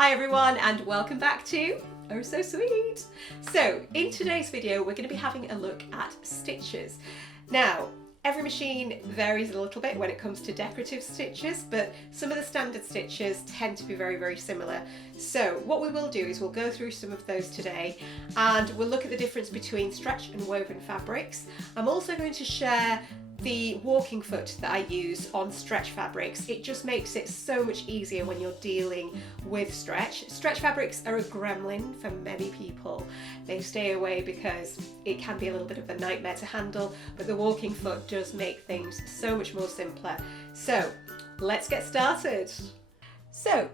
Hi everyone and welcome back to Oh So Sweet. So in today's video we're going to be having a look at stitches. Now every machine varies a little bit when it comes to decorative stitches, but some of the standard stitches tend to be very similar. So what we will do is we'll go through some of those today and we'll look at the difference between stretch and woven fabrics. I'm also going to share the walking foot that I use on stretch fabrics. It just makes it so much easier when you're dealing with stretch. Stretch fabrics are a gremlin for many people. They stay away because it can be a little bit of a nightmare to handle, but the walking foot does make things so much more simpler. So let's get started. So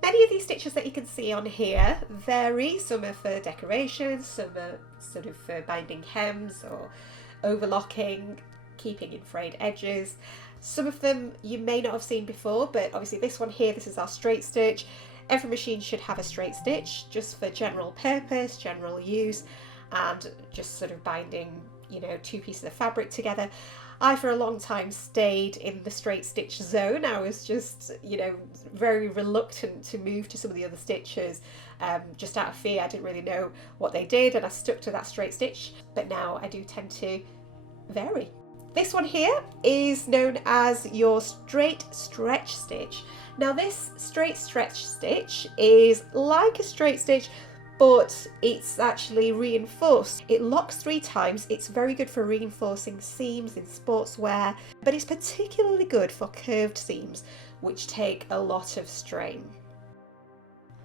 many of these stitches that you can see on here vary. Some are for decoration, some are sort of for binding hems or overlocking, keeping in frayed edges. Some of them you may not have seen before, but obviously this one here, this is our straight stitch. Every machine should have a straight stitch just for general purpose, general use, and just sort of binding, you know, two pieces of fabric together. I for a long time stayed in the straight stitch zone. I was just, you know, very reluctant to move to some of the other stitches, just out of fear. I didn't really know what they did and I stuck to that straight stitch, but now I do tend to vary. This one here is known as your straight stretch stitch. Now this straight stretch stitch is like a straight stitch, but it's actually reinforced. It locks 3 times. It's very good for reinforcing seams in sportswear, but it's particularly good for curved seams, which take a lot of strain.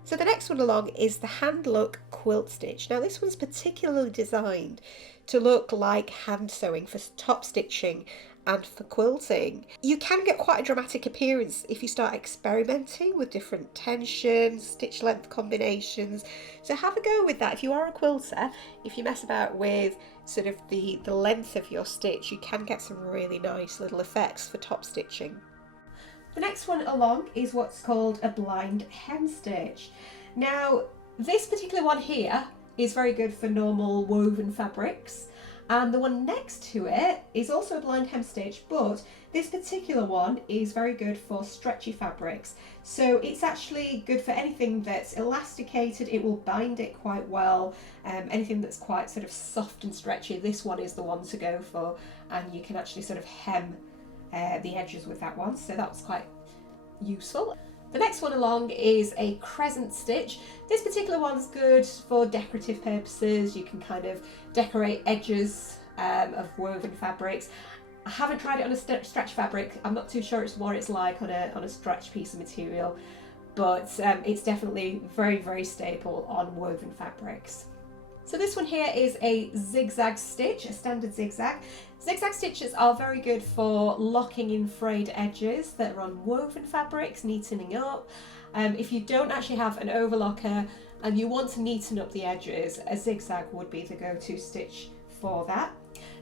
So the next one along is the hand look quilt stitch. Now this one's particularly designed to look like hand sewing for top stitching and for quilting. You can get quite a dramatic appearance if you start experimenting with different tensions, stitch length combinations. So have a go with that. If you are a quilter, if you mess about with sort of the length of your stitch, you can get some really nice little effects for top stitching. The next one along is what's called a blind hem stitch. Now this particular one here is very good for normal woven fabrics, and the one next to it is also a blind hem stitch, but this particular one is very good for stretchy fabrics. So it's actually good for anything that's elasticated. It will bind it quite well. Anything that's quite sort of soft and stretchy, this one is the one to go for, and you can actually sort of hem the edges with that one, so that was quite useful. The next one along is a crescent stitch. This particular one's good for decorative purposes. You can kind of decorate edges of woven fabrics. I haven't tried it on a stretch fabric. I'm not too sure what it's like on a stretch piece of material, but it's definitely very staple on woven fabrics. So this one here is a zigzag stitch, a standard zigzag. Zigzag stitches are very good for locking in frayed edges that are on woven fabrics, neatening up. If you don't actually have an overlocker and you want to neaten up the edges, a zigzag would be the go-to stitch for that.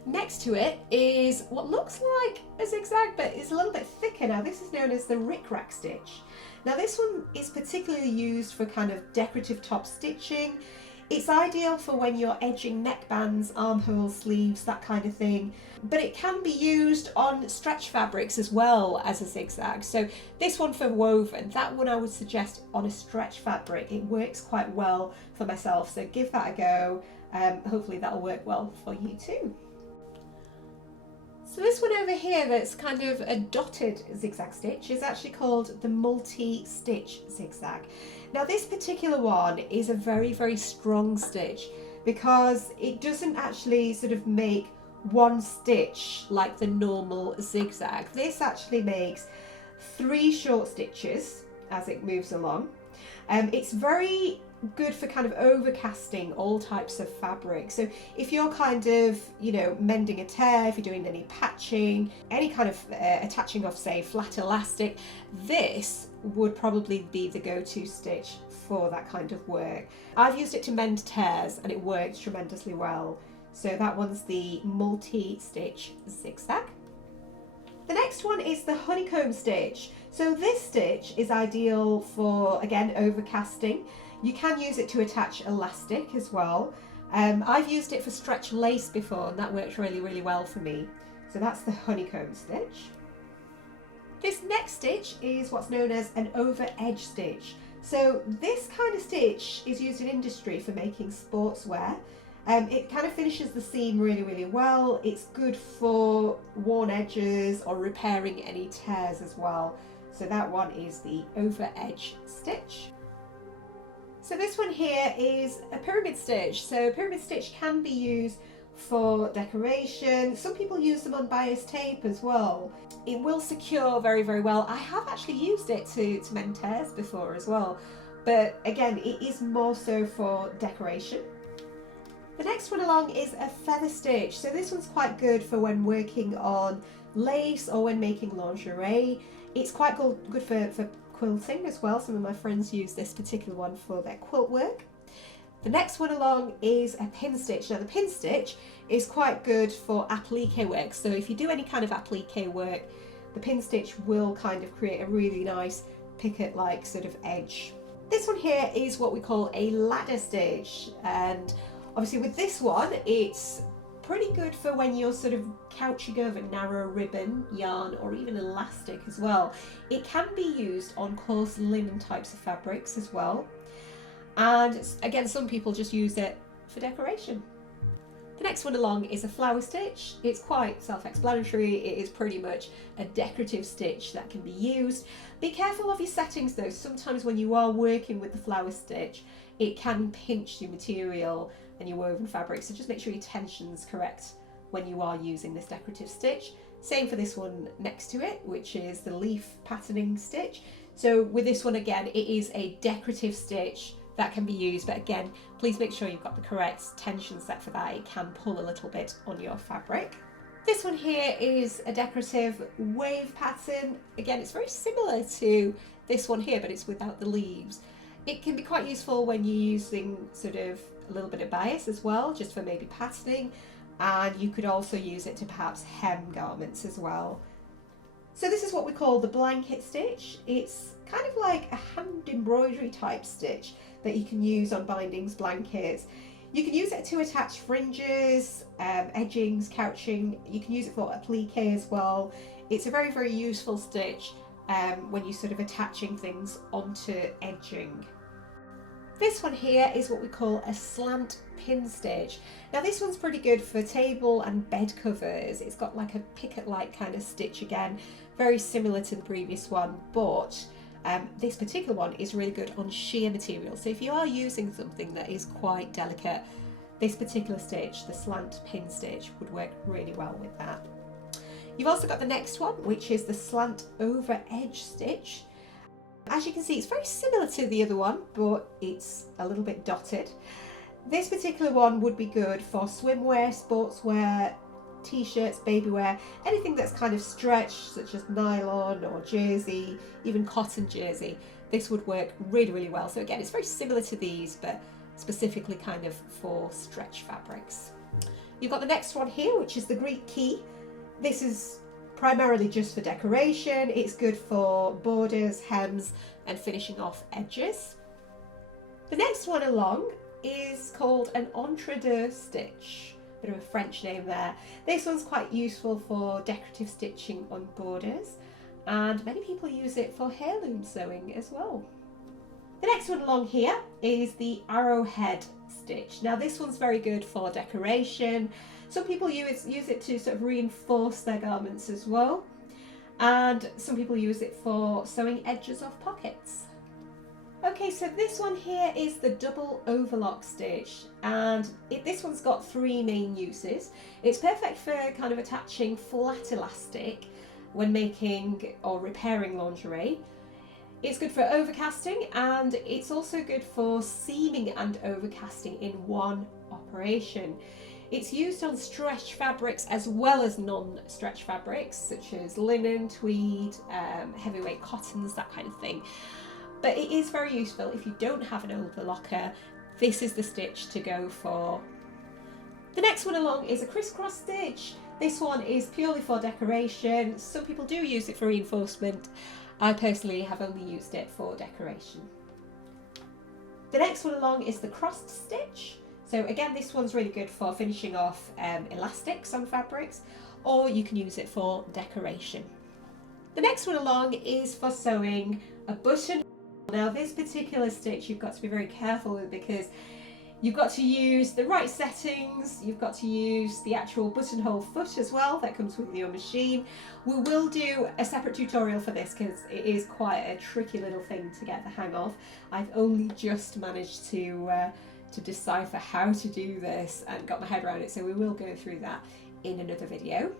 Next to it is what looks like a zigzag, but it's a little bit thicker now. This is known as the rickrack stitch. Now this one is particularly used for kind of decorative top stitching. It's ideal for when you're edging neckbands, armholes, sleeves, that kind of thing. But it can be used on stretch fabrics as well as a zigzag. So this one for woven, that one I would suggest on a stretch fabric. It works quite well for myself, so give that a go. Hopefully that'll work well for you too. So this one over here that's kind of a dotted zigzag stitch is actually called the multi-stitch zigzag. Now this particular one is a very strong stitch because it doesn't actually sort of make one stitch like the normal zigzag. This actually makes 3 short stitches as it moves along. It's very good for kind of overcasting all types of fabric. So if you're kind of, you know, mending a tear, if you're doing any patching, any kind of attaching of, say, flat elastic, this would probably be the go-to stitch for that kind of work. I've used it to mend tears and it works tremendously well. So that one's the multi-stitch zigzag. The next one is the honeycomb stitch. So this stitch is ideal for, again, overcasting. You can use it to attach elastic as well. I've used it for stretch lace before and that works really well for me. So that's the honeycomb stitch. This next stitch is what's known as an over edge stitch. So this kind of stitch is used in industry for making sportswear. It kind of finishes the seam really, really well. It's good for worn edges or repairing any tears as well. So that one is the over edge stitch. So this one here is a pyramid stitch. So pyramid stitch can be used for decoration. Some people use them on bias tape as well. It will secure very, very well. I have actually used it to mend tears before as well. But again, it is more so for decoration. The next one along is a feather stitch. So this one's quite good for when working on lace or when making lingerie. It's quite good for quilting as well. Some of my friends use this particular one for their quilt work. The next one along is a pin stitch. Now the pin stitch is quite good for applique work. So if you do any kind of applique work, the pin stitch will kind of create a really nice picket-like sort of edge. This one here is what we call a ladder stitch, and obviously with this one it's pretty good for when you're sort of couching over narrow ribbon, yarn, or even elastic as well. It can be used on coarse linen types of fabrics as well. And again, some people just use it for decoration. The next one along is a flower stitch. It's quite self-explanatory. It is pretty much a decorative stitch that can be used. Be careful of your settings though. Sometimes when you are working with the flower stitch, it can pinch your material and your woven fabric. So just make sure your tension's correct when you are using this decorative stitch. Same for this one next to it, which is the leaf patterning stitch. So with this one again, it is a decorative stitch that can be used, but again, please make sure you've got the correct tension set for that. It can pull a little bit on your fabric. This one here is a decorative wave pattern. Again, it's very similar to this one here, but it's without the leaves. It can be quite useful when you're using sort of a little bit of bias as well, just for maybe patterning, and you could also use it to perhaps hem garments as well. So this is what we call the blanket stitch. It's kind of like a hand embroidery type stitch that you can use on bindings, blankets. You can use it to attach fringes, edgings, couching. You can use it for applique as well. It's a very, very useful stitch when you're sort of attaching things onto edging. This one here is what we call a slant pin stitch. Now this one's pretty good for table and bed covers. It's got like a picket-like kind of stitch again, very similar to the previous one, but this particular one is really good on sheer material. So if you are using something that is quite delicate, this particular stitch, the slant pin stitch, would work really well with that. You've also got the next one, which is the slant over edge stitch. As you can see, it's very similar to the other one, but it's a little bit dotted. This particular one would be good for swimwear, sportswear, t-shirts, baby wear, anything that's kind of stretched, such as nylon or jersey, even cotton jersey. This would work really, really well. So again, it's very similar to these, but specifically kind of for stretch fabrics. You've got the next one here, which is the Greek key. This is primarily just for decoration. It's good for borders, hems, and finishing off edges. The next one along is called an entre-deux stitch. Bit of a French name there. This one's quite useful for decorative stitching on borders, and many people use it for heirloom sewing as well. The next one along here is the arrowhead stitch. Now this one's very good for decoration. Some people use it to sort of reinforce their garments as well, and some people use it for sewing edges off pockets. Okay, so this one here is the double overlock stitch, and this one's got three main uses. It's perfect for kind of attaching flat elastic when making or repairing lingerie. It's good for overcasting, and it's also good for seaming and overcasting in one operation. It's used on stretch fabrics as well as non-stretch fabrics, such as linen, tweed, heavyweight cottons, that kind of thing. But it is very useful if you don't have an overlocker. This is the stitch to go for. The next one along is a crisscross stitch. This one is purely for decoration. Some people do use it for reinforcement. I personally have only used it for decoration. The next one along is the crossed stitch. So again, this one's really good for finishing off elastics on fabrics, or you can use it for decoration. The next one along is for sewing a button Now this particular stitch you've got to be very careful with, because you've got to use the right settings, you've got to use the actual buttonhole foot as well that comes with your machine. We will do a separate tutorial for this because it is quite a tricky little thing to get the hang of. I've only just managed to decipher how to do this and got my head around it, so we will go through that in another video.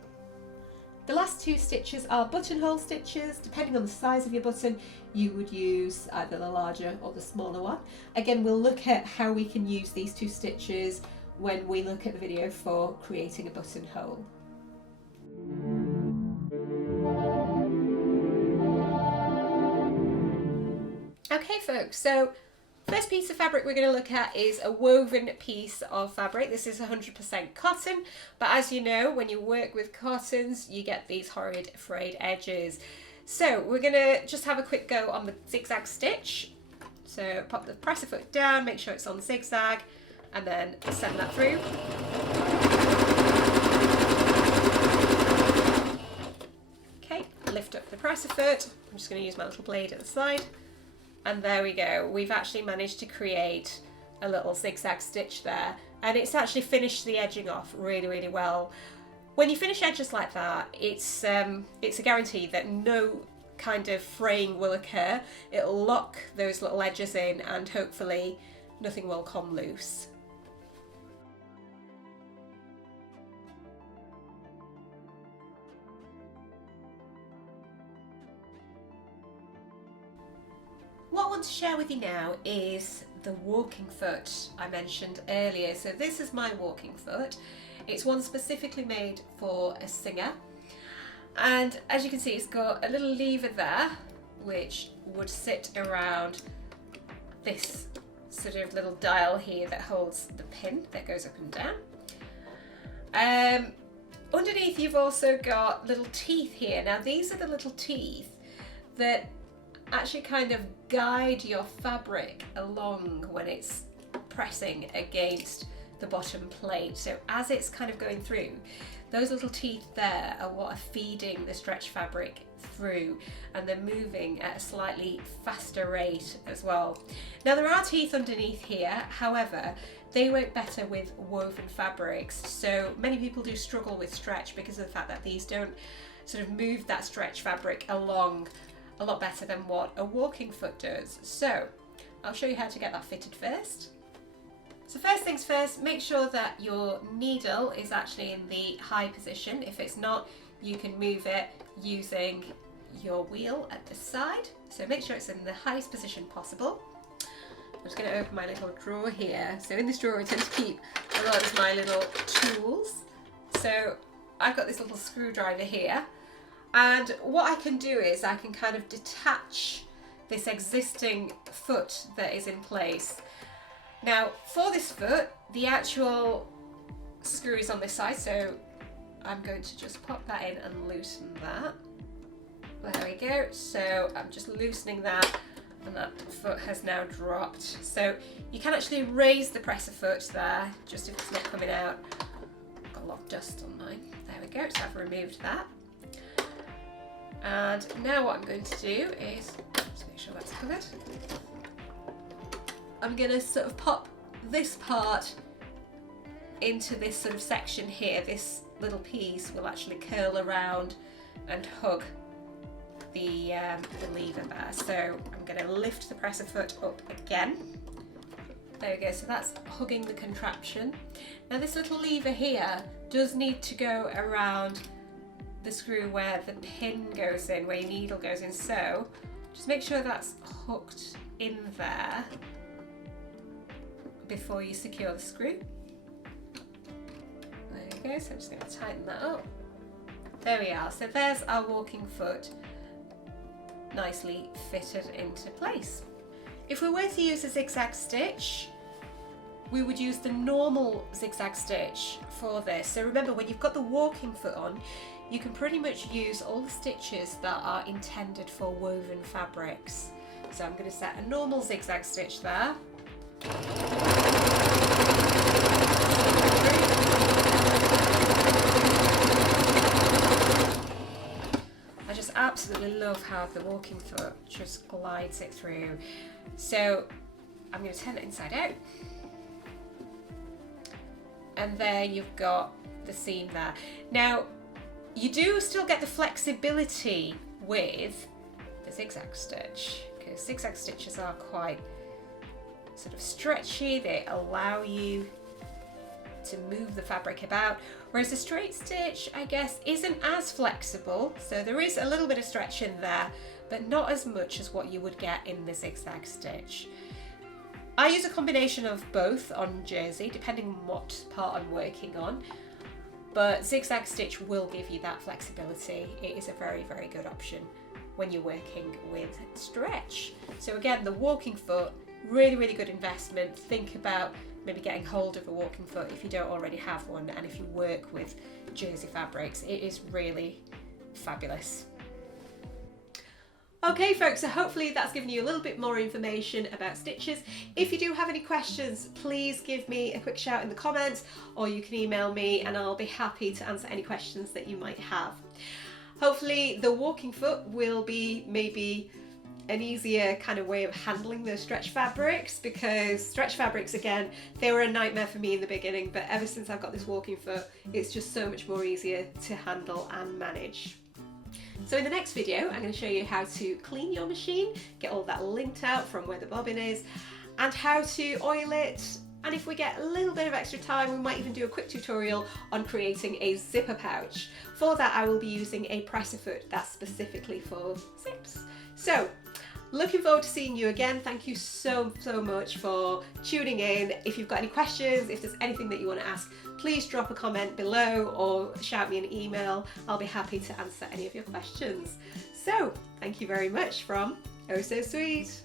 The last two stitches are buttonhole stitches. Depending on the size of your button, you would use either the larger or the smaller one. Again, we'll look at how we can use these two stitches when we look at the video for creating a buttonhole. Okay folks, so first piece of fabric we're going to look at is a woven piece of fabric. This is 100% cotton, but as you know, when you work with cottons, you get these horrid frayed edges. So we're going to just have a quick go on the zigzag stitch. So pop the presser foot down, make sure it's on zigzag, and then send that through. Okay, lift up the presser foot. I'm just going to use my little blade at the side. And there we go, we've actually managed to create a little zigzag stitch there, and it's actually finished the edging off really, really well. When you finish edges like that, it's a guarantee that no kind of fraying will occur. It'll lock those little edges in and hopefully nothing will come loose. What I want to share with you now is the walking foot I mentioned earlier. So this is my walking foot. It's one specifically made for a singer. And as you can see, it's got a little lever there, which would sit around this sort of little dial here that holds the pin that goes up and down. Underneath you've also got little teeth here. Now these are the little teeth that actually kind of guide your fabric along when it's pressing against the bottom plate. So as it's kind of going through, those little teeth there are what are feeding the stretch fabric through, and they're moving at a slightly faster rate as well. Now there are teeth underneath here, however, they work better with woven fabrics. So many people do struggle with stretch because of the fact that these don't sort of move that stretch fabric along a lot better than what a walking foot does. So I'll show you how to get that fitted first. So first things first, make sure that your needle is actually in the high position. If it's not, you can move it using your wheel at the side. So make sure it's in the highest position possible. I'm just going to open my little drawer here. So in this drawer I tend to keep a lot of my little tools. So I've got this little screwdriver here. And what I can do is I can kind of detach this existing foot that is in place. Now for this foot, the actual screw is on this side, so I'm going to just pop that in and loosen that. There we go. So I'm just loosening that, and that foot has now dropped. So you can actually raise the presser foot there, just if it's not coming out. I've got a lot of dust on mine. There we go, so I've removed that. And now what I'm going to do is, just make sure that's covered. I'm going to sort of pop this part into this sort of section here. This little piece will actually curl around and hug the lever there. So I'm going to lift the presser foot up again. There we go, so that's hugging the contraption. Now this little lever here does need to go around the screw where the pin goes in, where your needle goes in, so just make sure that's hooked in there before you secure the screw. There you go, so I'm just going to tighten that up. There we are, so there's our walking foot nicely fitted into place. If we were to use a zigzag stitch, we would use the normal zigzag stitch for this. So remember, when you've got the walking foot on, you can pretty much use all the stitches that are intended for woven fabrics. So I'm going to set a normal zigzag stitch there. I just absolutely absolutely love how the walking foot just glides it through. So I'm going to turn it inside out. And there you've got the seam there. Now, you do still get the flexibility with the zigzag stitch, because zigzag stitches are quite sort of stretchy. They allow you to move the fabric about, whereas the straight stitch, I guess, isn't as flexible. So there is a little bit of stretch in there, but not as much as what you would get in the zigzag stitch. I use a combination of both on jersey, depending on what part I'm working on, but zigzag stitch will give you that flexibility. It is a very, very good option when you're working with stretch. So again, the walking foot, really, really good investment. Think about maybe getting hold of a walking foot if you don't already have one, and if you work with jersey fabrics, it is really fabulous. Okay folks, so hopefully that's given you a little bit more information about stitches. If you do have any questions, please give me a quick shout in the comments, or you can email me and I'll be happy to answer any questions that you might have. Hopefully the walking foot will be maybe an easier kind of way of handling those stretch fabrics, because stretch fabrics, again, they were a nightmare for me in the beginning, but ever since I've got this walking foot, it's just so much more easier to handle and manage. So in the next video, I'm going to show you how to clean your machine, get all that lint out from where the bobbin is, and how to oil it. And if we get a little bit of extra time, we might even do a quick tutorial on creating a zipper pouch. For that, I will be using a presser foot that's specifically for zips. So, looking forward to seeing you again. Thank you so much for tuning in. If you've got any questions, if there's anything that you want to ask, please drop a comment below or shout me an email. I'll be happy to answer any of your questions. So, thank you very much from Oh So Sweet.